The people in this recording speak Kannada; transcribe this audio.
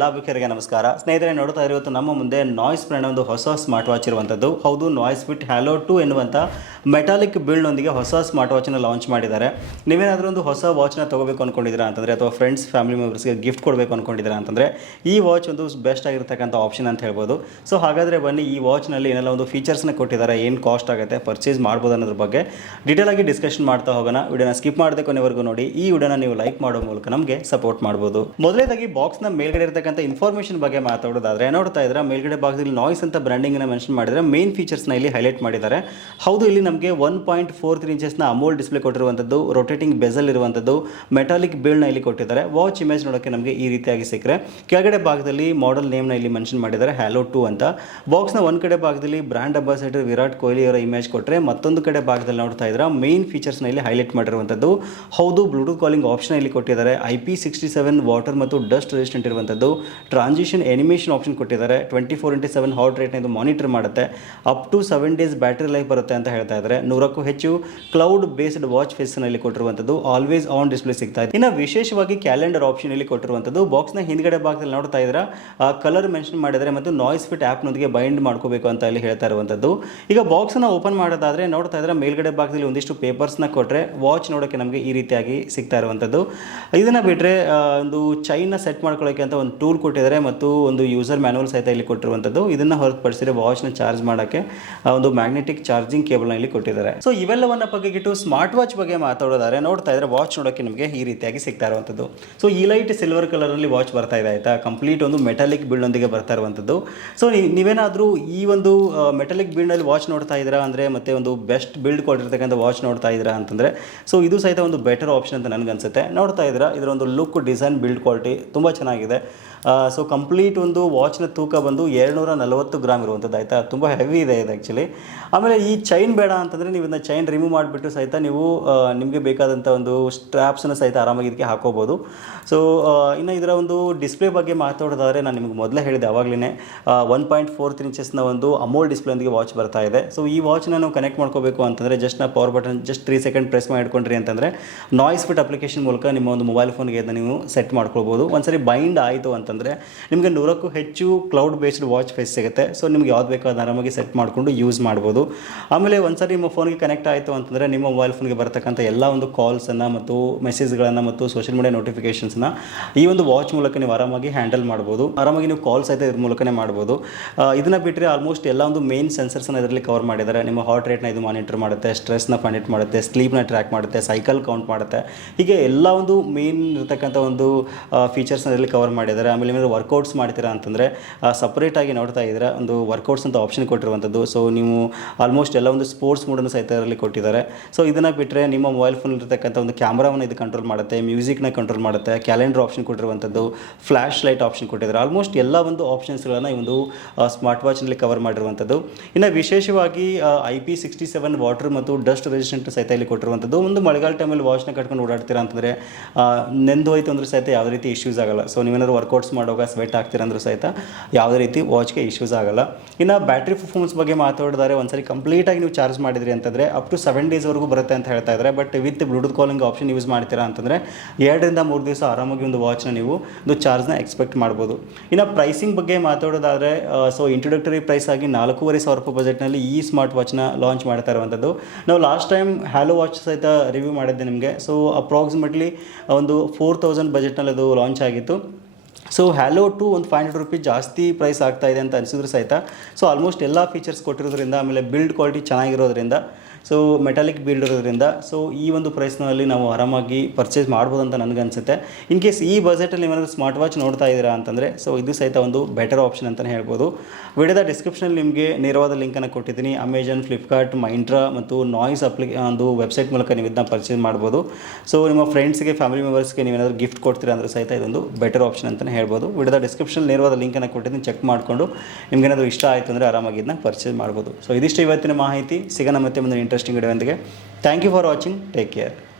ಎಲ್ಲ ವೀಕ್ಷರಿಗೆ ನಮಸ್ಕಾರ. ಸ್ನೇಹಿತರೆ, ನೋಡ್ತಾ ಇರುವುದು ನಮ್ಮ ಮುಂದೆ ನಾಯ್ಸ್ ಬ್ರ್ಯಾಂಡ್ ಒಂದು ಹೊಸ ಸ್ಮಾರ್ಟ್ ವಾಚ್ ಇರುವಂಥದ್ದು ಹೌದು ನಾಯ್ಸ್ ಫಿಟ್ ಹ್ಯಾಲೋ ಟು ಎನ್ನುವಂಥ ಮೆಟಾಲಿಕ್ ಬಿಲ್ಡ್ನೊಂದಿಗೆ ಹೊಸ ಸ್ಮಾರ್ಟ್ ವಾಚನ್ನು ಲಾಂಚ್ ಮಾಡಿದ್ದಾರೆ. ನೀವೇನಾದರೂ ಒಂದು ಹೊಸ ವಾಚ್ನ ತಗೋಬೇಕು ಅಂದ್ಕೊಂಡಿದ್ದೀರಾ ಅಂತಂದರೆ, ಅಥವಾ ಫ್ರೆಂಡ್ಸ್ ಫ್ಯಾಮಿಲಿ ಮೆಂಬರ್ಸ್ಗೆ ಗಿಫ್ಟ್ ಕೊಡಬೇಕು ಅಂದ್ಕೊಂಡಿದ್ದೀರಾ ಅಂತಂದರೆ, ಈ ವಾಚ್ ಒಂದು ಬೆಸ್ಟ್ ಆಗಿರ್ತಕ್ಕಂಥ ಆಪ್ಷನ್ ಅಂತ ಹೇಳ್ಬೋದು. ಸೊ ಹಾಗಾದರೆ ಬನ್ನಿ, ಈ ವಾಚ್ನಲ್ಲಿ ಏನೆಲ್ಲ ಒಂದು ಫೀಚರ್ಸ್ನ ಕೊಟ್ಟಿದ್ದಾರೆ, ಏನು ಕಾಸ್ಟ್ ಆಗುತ್ತೆ ಪರ್ಚೇಸ್ ಮಾಡ್ಬೋದು ಅನ್ನೋದ್ರ ಬಗ್ಗೆ ಡೀಟೇಲ್ ಆಗಿ ಡಿಸ್ಕಷನ್ ಮಾಡ್ತಾ ಹೋಗೋಣ. ವಿಡಿಯೋನ ಸ್ಕಿಪ್ ಮಾಡದೆ ಕೊನೆವರೆಗೂ ನೋಡಿ. ಈ ವಿಡಿಯೋನ ನೀವು ಲೈಕ್ ಮಾಡೋ ಮೂಲಕ ನಮಗೆ ಸಪೋರ್ಟ್ ಮಾಡ್ಬೋದು. ಮೊದಲೇದಾಗಿ ಬಾಕ್ಸ್ನ ಮೇಲ್ಗಡೆ ಇರತಕ್ಕಂಥ ಇನ್ಫಾರ್ಮೇಷನ್ ಬಗ್ಗೆ ಮಾತಾಡೋದಾದರೆ, ನೋಡ್ತಾ ಇದ್ರೆ ಮೇಲ್ಗಡೆ ಭಾಗದಲ್ಲಿ ನಾಯ್ಸ್ ಅಂತ ಬ್ರ್ಯಾಂಡಿಂಗ್ನ ಮೆನ್ಷನ್ ಮಾಡಿದರೆ ಮೇನ್ ಫೀಚರ್ಸ್ನ ಇಲ್ಲಿ ಹೈಲೈಟ್ ಮಾಡಿದ್ದಾರೆ. ಹೌದು, ಇಲ್ಲಿ ನಮಗೆ ಒನ್ ಪಾಯಿಂಟ್ ಫೋರ್ ತ್ರೀ ಇಂಚಸ್ನ ಅಮೋಲ್ ಡಿಸ್ಪ್ಲೇ ಕೊಟ್ಟಿರುವಂಥದ್ದು ರೊಟೇಟಿಂಗ್ ಬೆಸಲ್ ಇರುವಂಥದ್ದು ಮೆಟಾಲಿಕ್ ಬಿಲ್ಡ್ನ ಇಲ್ಲಿ ಕೊಟ್ಟಿದ್ದಾರೆ. ವಾಚ್ ಇಮೇಜ್ ನೋಡೋಕ್ಕೆ ನಮಗೆ ಈ ರೀತಿಯಾಗಿ ಸಿಕ್ಕರೆ. ಕೆಳಗಡೆ ಭಾಗದಲ್ಲಿ ಮಾಡೆಲ್ ನೇಮ್ನ ಇಲ್ಲಿ ಮೆನ್ಷನ್ ಮಾಡಿದ್ದಾರೆ ಹ್ಯಾಲೋ ಟು ಅಂತ. ಬಾಕ್ಸ್ನ ಒಂದು ಕಡೆ ಭಾಗದಲ್ಲಿ ಬ್ರ್ಯಾಂಡ್ ಅಂಬಾಸಿಡರ್ ವಿರಾಟ್ ಕೊಹ್ಲಿ ಅವರ ಇಮೇಜ್ ಕೊಟ್ಟರೆ ಮತ್ತೊಂದು ಕಡೆ ಭಾಗದಲ್ಲಿ ನೋಡ್ತಾ ಇದ್ರೆ ಮೇನ್ ಫೀಚರ್ಸ್ನ ಇಲ್ಲಿ ಹೈಲೈಟ್ ಮಾಡಿರುವಂಥದ್ದು ಹೌದು ಬ್ಲೂಟೂತ್ ಕಾಲಿಂಗ್ ಆಪ್ಷನ್ ಇಲ್ಲಿ ಕೊಟ್ಟಿದ್ದಾರೆ I P sixty seven water ಮತ್ತು ಡಸ್ಟ್ ರೆಸಿಸ್ಟೆಂಟ್ ಇರುವಂಥದ್ದು ಟ್ರಾನ್ಸಿಷನ್ ಎನಿಮೇಷನ್ ಆಪ್ಷನ್ ಕೊಟ್ಟಿದ್ದಾರೆ. Twenty four into seven heart ರೇಟ್ನ ಇದು ಮಾನಿಟರ್ ಮಾಡುತ್ತೆ. Up to seven days battery life ಬರುತ್ತೆ ಅಂತ ಹೇಳ್ತಾ ಇದ್ದಾರೆ. ನೂರಕ್ಕೂ ಹೆಚ್ಚು ಕ್ಲೌಡ್ ಬೇಸ್ಡ್ ವಾಚ್ ಫೇಸ್ನಲ್ಲಿ ಕೊಟ್ಟಿರುವಂಥದ್ದು ಆಲ್ವೇಸ್ ಆನ್ ಡಿಸ್ಪ್ಲೇ ಸಿಗ್ತಾ ಇದೆ. ಇನ್ನು ವಿಶೇಷವಾಗಿ ಕ್ಯಾಲೆಂಡರ್ ಆಪ್ಷನ್ ಇಲ್ಲಿ ಕೊಟ್ಟಿರುವಂಥದ್ದು ಬಾಕ್ಸ್ನ ಹಿಂದ್ಗಡೆ ಭಾಗದಲ್ಲಿ ನೋಡ್ತಾ ಇದ್ರೆ ಕಲರ್ ಮೆನ್ಷನ್ ಮಾಡಿದರೆ ಮತ್ತು ನಾಯ್ಸ್ ಫಿಟ್ ಆ್ಯಪ್ನೊಂದಿಗೆ ಬೈಂಡ್ ಮಾಡ್ಕೋಬೇಕು ಅಂತ ಇಲ್ಲಿ ಹೇಳ್ತಾ ಇರುವಂಥದ್ದು. ಈಗ ಬಾಕ್ಸನ್ನು ಓಪನ್ ಮಾಡೋದಾದ್ರೆ ನೋಡ್ತಾ ಇದ್ರೆ ಮೇಲ್ಗಡೆ ಭಾಗದಲ್ಲಿ ಒಂದಿಷ್ಟು ಪೇಪರ್ಸ್ನ ಕೊಟ್ಟರೆ ವಾಚ್ ನೋಡೋಕ್ಕೆ ನಮಗೆ ಈ ರೀತಿಯಾಗಿ ಸಿಗ್ತಾ ಇರುವಂಥದ್ದು. ಇದನ್ನು ಬಿಟ್ಟರೆ ಒಂದು ಚೈನ್ನ ಸೆಟ್ ಮಾಡ್ಕೊಳ್ಳೋಕ್ಕೆ ಅಂತ ಒಂದು ಟೂಲ್ ಕೊಟ್ಟಿದ್ದಾರೆ ಮತ್ತು ಒಂದು ಯೂಸರ್ ಮ್ಯಾನುವಲ್ ಸಹಿತ ಇಲ್ಲಿ ಕೊಟ್ಟಿರುವಂಥದ್ದು ಇದನ್ನು ಹೊರತುಪಡಿಸಿದರೆ ವಾಚ್ನ ಚಾರ್ಜ್ ಮಾಡೋಕ್ಕೆ ಒಂದು ಮ್ಯಾಗ್ನೆಟಿಕ್ ಚಾರ್ಜಿಂಗ್ ಕೇಬಲ್ನ ಇಲ್ಲಿ ಕೊಟ್ಟಿದ್ದಾರೆ. ಸೊ ಇವೆಲ್ಲವನ್ನ ಬಗೆಗಿಟ್ಟು ಸ್ಮಾರ್ಟ್ ವಾಚ್ ಬಗ್ಗೆ ಮಾತಾಡೋದಾದ್ರೆ, ನೋಡ್ತಾ ಇದ್ರೆ ವಾಚ್ ನೋಡೋಕ್ಕೆ ನಿಮಗೆ ಈ ರೀತಿಯಾಗಿ ಸಿಗ್ತಾ ಇರುವಂಥದ್ದು ಸೊ ಈ ಲೈಟ್ ಸಿಲ್ವರ್ ಕಲರಲ್ಲಿ ವಾಚ್ ಬರ್ತಾ ಇದೆ, ಆಯಿತಾ? ಕಂಪ್ಲೀಟ್ ಒಂದು ಮೆಟಾಲಿಕ್ ಬಿಲ್ಡ್ನೊಂದಿಗೆ ಬರ್ತಾ ಇರುವಂಥದ್ದು ಸೊ ನೀವೇನಾದರೂ ಈ ಒಂದು ಮೆಟಾಲಿಕ್ ಬಿಲ್ಡ್ನಲ್ಲಿ ವಾಚ್ ನೋಡ್ತಾ ಇದ್ದೀರಾ ಅಂದರೆ, ಮತ್ತೆ ಒಂದು ಬೆಸ್ಟ್ ಬಿಲ್ಡ್ ಕೊಟ್ಟಿರ್ತಕ್ಕಂಥ ವಾಚ್ ನೋಡ್ತಾ ಇದ್ದೀರಾ ಅಂತಂದರೆ ಸೊ ಇದು ಸಹಿತ ಒಂದು ಬೆಟರ್ ಆಪ್ಷನ್ ಅಂತ ನನಗನ್ಸುತ್ತೆ. ನೋಡ್ತಾ ಇದ್ದೀರಾ? ಇದರ ಒಂದು ಲುಕ್ ಡಿಸೈನ್ ಬಿಲ್ಡ್ ಕ್ವಾಲಿಟಿ ತುಂಬ ಚೆನ್ನಾಗಿದೆ. ಸೊ ಕಂಪ್ಲೀಟ್ ಒಂದು ವಾಚ್ನ ತೂಕ ಬಂದು ಎರಡುನೂರ ನಲವತ್ತು ಗ್ರಾಮ್ ಇರುವಂಥದ್ದು ಆಯಿತಾ? ತುಂಬ ಹೆವಿ ಇದೆ ಇದು ಆ್ಯಕ್ಚುಲಿ ಆಮೇಲೆ ಈ ಚೈನ್ ಬೇಡ ಅಂತಂದರೆ ನೀವು ಇದನ್ನ ಚೈನ್ ರಿಮೂವ್ ಮಾಡಿಬಿಟ್ಟು ಸಹಿತ ನೀವು ನಿಮಗೆ ಬೇಕಾದಂಥ ಒಂದು ಸ್ಟ್ರಾಪ್ಸನ್ನು ಸಹಿತ ಆರಾಮಾಗಿ ಇದಕ್ಕೆ ಹಾಕೋಬೋದು. ಸೊ ಇನ್ನು ಇದರ ಒಂದು ಡಿಸ್ಪ್ಲೇ ಬಗ್ಗೆ ಮಾತಾಡೋದಾದರೆ ನಾನು ನಿಮಗೆ ಮೊದಲೇ ಹೇಳಿದೆ ಆವಾಗಲೇ ಒನ್ ಪಾಯಿಂಟ್ ಫೋರ್ ತ್ರೀ ಇಂಚಸ್ನ ಒಂದು ಅಮೋಲ್ ಡಿಸ್ಪ್ಲೇಯೊಂದಿಗೆ ವಾಚ್ ಬರ್ತಾ ಇದೆ. ಸೊ ಈ ವಾಚ್ನ ನಾವು ಕನೆಕ್ಟ್ ಮಾಡ್ಕೋಬೇಕು ಅಂತಂದರೆ ಜಸ್ಟ್ ನಾವು power button just three second press ಮಾಡಿ ಇಟ್ಕೊಂಡ್ರಿ ಅಂತಂದರೆ ನಾಯ್ಸ್ ಫಿಟ್ ಅಪ್ಲಿಕೇಶನ್ ಮೂಲಕ ನಿಮ್ಮ ಒಂದು ಮೊಬೈಲ್ ಫೋನ್ಗೆ ಇದನ್ನ ನೀವು ಸೆಟ್ ಮಾಡ್ಕೊಳ್ಬೋದು. ಒಂದ್ಸರಿ ಬೈಂಡ್ ಆಯಿತು ಅಂತಂದರೆ ನಿಮಗೆ ನೂರಕ್ಕೂ ಹೆಚ್ಚು ಕ್ಲೌಡ್ ಬೇಸ್ಡ್ ವಾಚ್ ಫೇಸ್ ಸಿಗುತ್ತೆ. ಸೊ ನಿಮ್ಗೆ ಯಾವ್ದು ಬೇಕೋ ಅದನ್ನ ಆರಾಮಾಗಿ ಸೆಟ್ ಮಾಡಿಕೊಂಡು ಯೂಸ್ ಮಾಡ್ಬೋದು. ಆಮೇಲೆ ಒಂದ್ಸರಿ ನಿಮ್ಮ ಫೋನ್ಗೆ ಕನೆಕ್ಟ್ ಆಯಿತು ಅಂತಂದರೆ ನಿಮ್ಮ ಮೊಬೈಲ್ ಫೋನ್ಗೆ ಬರ್ತಕ್ಕಂಥ ಎಲ್ಲ ಒಂದು ಕಾಲ್ಸನ್ನು ಮತ್ತು ಮೆಸೇಜ್ಗಳನ್ನು ಮತ್ತು ಸೋಷಿಯಲ್ ಮೀಡಿಯಾ ನೋಟಿಫಿಕೇಷನ್ಸ್ನ ಈ ಒಂದು ವಾಚ್ ಮೂಲಕ ನೀವು ಆರಾಮಾಗಿ ಹ್ಯಾಂಡಲ್ ಮಾಡ್ಬೋದು. ಆರಾಮಾಗಿ ನೀವು ಕಾಲ್ಸ್ ಆಯಿತು ಇದ್ರ ಮೂಲಕನೇ ಮಾಡ್ಬೋದು. ಇದನ್ನು ಬಿಟ್ಟರೆ ಆಲ್ಮೋಸ್ಟ್ ಎಲ್ಲ ಒಂದು ಮೇನ್ ಸೆನ್ಸರ್ಸನ್ನು ಇದರಲ್ಲಿ ಕವರ್ ಮಾಡಿದ್ದಾರೆ ನಿಮ್ಮ ಹಾರ್ಟ್ ರೇಟ್ನ ಇದು ಮಾನಿಟರ್ ಮಾಡುತ್ತೆ ಸ್ಟ್ರೆಸ್ನ ಪಾನಿಟ್ ಮಾಡುತ್ತೆ ಸ್ಲೀಪ್ನ ಟ್ರ್ಯಾಕ್ ಮಾಡುತ್ತೆ ಸೈಕಲ್ ಕೌಂಟ್ ಮಾಡುತ್ತೆ. ಹೀಗೆ ಎಲ್ಲ ಒಂದು ಮೇನ್ ಇರತಕ್ಕಂಥ ಒಂದು ಫೀಚರ್ಸ್ನ ಇದರಲ್ಲಿ ಕವರ್ ಮಾಡಿದ್ದಾರೆ ಆಮೇಲೆ ಏನಾದ್ರು ವರ್ಕೌಟ್ಸ್ ಮಾಡ್ತೀರಾ ಅಂತಂದರೆ ಸಪ್ರೇಟಾಗಿ ನೋಡ್ತಾ ಇದ್ದೀರಾ ಒಂದು ವರ್ಕೌಟ್ಸ್ ಅಂತ ಆಪ್ಷನ್ ಕೊಟ್ಟಿರುವಂಥದ್ದು ಸೊ ನೀವು ಆಲ್ಮೋಸ್ಟ್ ಎಲ್ಲ ಒಂದು ಸ್ಪೋರ್ಟ್ಸ್ ಮೂಡನ್ನು ಸಹಿತ ಇದರಲ್ಲಿ ಕೊಟ್ಟಿದ್ದಾರೆ. ಸೊ ಇದನ್ನು ಬಿಟ್ಟರೆ ನಿಮ್ಮ ಮೊಬೈಲ್ ಫೋನ್ ಇರತಕ್ಕಂಥ ಒಂದು ಕ್ಯಾಮ್ರಾವನ್ನು ಇದು ಕಂಟ್ರೋಲ್ ಮಾಡುತ್ತೆ ಮ್ಯೂಸಿಕ್ನ ಕಂಟ್ರೋಲ್ ಮಾಡುತ್ತೆ ಕ್ಯಾಲೆಂಡರ್ ಆಪ್ಷನ್ ಕೊಟ್ಟಿರುವಂಥದ್ದು ಫ್ಲ್ಯಾಶ್ ಲೈಟ್ ಆಪ್ಷನ್ ಕೊಟ್ಟಿದ್ದಾರೆ. ಆಲ್ಮೋಸ್ಟ್ ಎಲ್ಲ ಒಂದು ಆಪ್ಷನ್ಸ್ಗಳನ್ನು ಈ ಒಂದು ಸ್ಮಾರ್ಟ್ ವಾಚ್ನಲ್ಲಿ ಕವರ್ ಮಾಡಿರುವಂಥದ್ದು ಇನ್ನು ವಿಶೇಷವಾಗಿ I P sixty seven water ಮತ್ತು ಡಸ್ಟ್ ರೆಸಿಸ್ಟೆಂಟ್ ಸಹಿತ ಇಲ್ಲಿ ಕೊಟ್ಟಿರುವಂಥದ್ದು ಒಂದು ಮಳೆಗಾಲ ಟೈಮಲ್ಲಿ ವಾಚ್ನ ಕಟ್ಕೊಂಡು ಓಡಾಡ್ತೀರಾ ಅಂತಂದರೆ ನೆಂದು ಹೋಯ್ತು ಅಂದ್ರೆ ಸಹಿತ ಯಾವುದೇ ರೀತಿ ಇಶ್ಯೂಸ್ ಆಗಲ್ಲ. ಸೊ ನೀವೇನಾದ್ರು ವರ್ಕೌಟ್ಸ್ ಮಾಡುವಾಗ ಸ್ವೆಟ್ ಆಗ್ತೀರಾ ಅಂದ್ರೂ ಸಹಿತ ಯಾವುದೇ ರೀತಿ ವಾಚ್ಗೆ ಇಶ್ಯೂಸ್ ಆಗಲ್ಲ. ಇನ್ನು ಬ್ಯಾಟ್ರಿ ಪರ್ಫಾರ್ಮೆನ್ಸ್ ಬಗ್ಗೆ ಮಾತಾಡಿದರೆ ಒಂದ್ಸರಿ ಕಂಪ್ಲೀಟಾಗಿ ನೀವು ಚಾರ್ಜ್ ಮಾಡಿದ್ರಿ ಅಂತಂದರೆ ಅಪ್ ಟು ಸೆವೆನ್ ಡೇಸ್ವರೆಗೂ ಬರುತ್ತೆ ಅಂತ ಹೇಳ್ತಾ ಇದ್ದಾರೆ but with Bluetooth calling option use ಮಾಡ್ತೀರಾ ಅಂತಂದರೆ ಎರಡರಿಂದ ಮೂರು ದಿವಸ ಆರಾಮಾಗಿ ಒಂದು ವಾಚ್ನ ನೀವು ಒಂದು ಚಾರ್ಜ್ನ ಎಕ್ಸ್ಪೆಕ್ಟ್ ಮಾಡ್ಬೋದು. ಇನ್ನು ಪ್ರೈಸಿಂಗ್ ಬಗ್ಗೆ ಮಾತಾಡೋದಾದರೆ ಸೊ ಇಂಟ್ರೊಡಕ್ಟರಿ ಪ್ರೈಸ್ ಆಗಿ ನಾಲ್ಕೂವರೆ ಸಾವಿರ ರೂಪಾಯಿ ಬಜೆಟ್ನಲ್ಲಿ ಈ ಸ್ಮಾರ್ಟ್ ವಾಚ್ನ ಲಾಂಚ್ ಮಾಡ್ತಾ ಇರುವಂಥದ್ದು ನಾವು ಲಾಸ್ಟ್ ಟೈಮ್ ಹ್ಯಾಲೋ ವಾಚ್ ಸಹಿತ ರಿವ್ಯೂ ಮಾಡಿದ್ದೆ ನಿಮಗೆ. ಸೊ ಅಪ್ರಾಕ್ಸಿಮೇಟ್ಲಿ ಒಂದು ಫೋರ್ ತೌಸಂಡ್ ಬಜೆಟ್ನಲ್ಲಿ ಅದು ಲಾಂಚ್ ಆಗಿತ್ತು. ಸೊ ಹ್ಯಾಲೋ ಟು ಒಂದು ಫೈವ್ ಹಂಡ್ರೆಡ್ ರುಪೀಸ್ ಜಾಸ್ತಿ ಪ್ರೈಸ್ ಆಗ್ತಾ ಇದೆ ಅಂತ ಅನಿಸಿದ್ರು ಸಹಿತ. ಸೊ ಆಲ್ಮೋಸ್ಟ್ ಎಲ್ಲ ಫೀಚರ್ಸ್ ಕೊಟ್ಟಿರೋದ್ರಿಂದ, ಆಮೇಲೆ ಬಿಲ್ಡ್ ಕ್ವಾಲಿಟಿ ಚೆನ್ನಾಗಿರೋದ್ರಿಂದ ಸೊ ಮೆಟಾಲಿಕ್ ಬಿಲ್ಡ್ ಇರೋದ್ರಿಂದ ಸೊ ಈ ಒಂದು ಪ್ರೈಸ್ನಲ್ಲಿ ನಾವು ಆರಾಮಾಗಿ ಪರ್ಚೇಸ್ ಮಾಡ್ಬೋದು ಅಂತ ನನಗೆ ಅನಿಸುತ್ತೆ. ಇನ್ ಕೇಸ್ ಈ ಬಜೆಟಲ್ಲಿ ಏನಾದರೂ ಸ್ಮಾರ್ಟ್ ವಾಚ್ ನೋಡ್ತಾ ಇದ್ದೀರಾ ಅಂತಂದರೆ ಸೊ ಇದು ಸಹಿತ ಒಂದು ಬೆಟರ್ ಆಪ್ಷನ್ ಅಂತಲೇ ಹೇಳ್ಬೋದು. ವಿಡಿಯೋದ ಡಿಸ್ಕ್ರಿಪ್ಷನಲ್ಲಿ ನಿಮಗೆ ನೇರವಾದ ಲಿಂಕನ್ನು ಕೊಟ್ಟಿದ್ದೀನಿ. ಅಮೆಜಾನ್ ಫ್ಲಿಪ್ಕಾರ್ಟ್ ಮೈಂಟ್ರಾ ಮತ್ತು ನಾಯ್ಸ್ ಅಪ್ಲಿ ಒಂದು ವೆಬ್ಸೈಟ್ ಮೂಲಕ ನೀವು ಇದನ್ನ ಪರ್ಚೇಸ್ ಮಾಡ್ಬೋದು. ಸೊ ನಿಮ್ಮ ಫ್ರೆಂಡ್ಸ್ಗೆ ಫ್ಯಾಮಿಲಿ ಮೆಂಬರ್ಸ್ಗೆ ನೀವೇನಾದರೂ ಗಿಫ್ಟ್ ಕೊಡ್ತೀರಾ ಅಂದರೆ ಸಹಿತ ಇದೊಂದು ಬೆಟರ್ ಆಪ್ಷನ್ ಅಂತಲೇ ಹೇಳ್ಬೋದು. ವಿಡಿಯೋದ ಡಿಸ್ಕ್ರಿಪ್ಷನ್ ನೇರವಾದ ಲಿಂಕನ್ನು ಕೊಟ್ಟಿದ್ದೀನಿ. ಚೆಕ್ ಮಾಡಿಕೊಂಡು ನಿಮ್ಗೇನಾದರೂ ಇಷ್ಟ ಆಯಿತು ಅಂದರೆ ಆರಾಮಾಗಿ ಇದನ್ನ ಪರ್ಚೇಸ್ ಮಾಡ್ಬೋದು. ಸೊ ಇದಿಷ್ಟು ಇವತ್ತಿನ ಮಾಹಿತಿ. ಸಿಗೋಣ ಮತ್ತೆ ఇంట్రెస్టింగ్ వీడియో అందుకే thank you for watching take care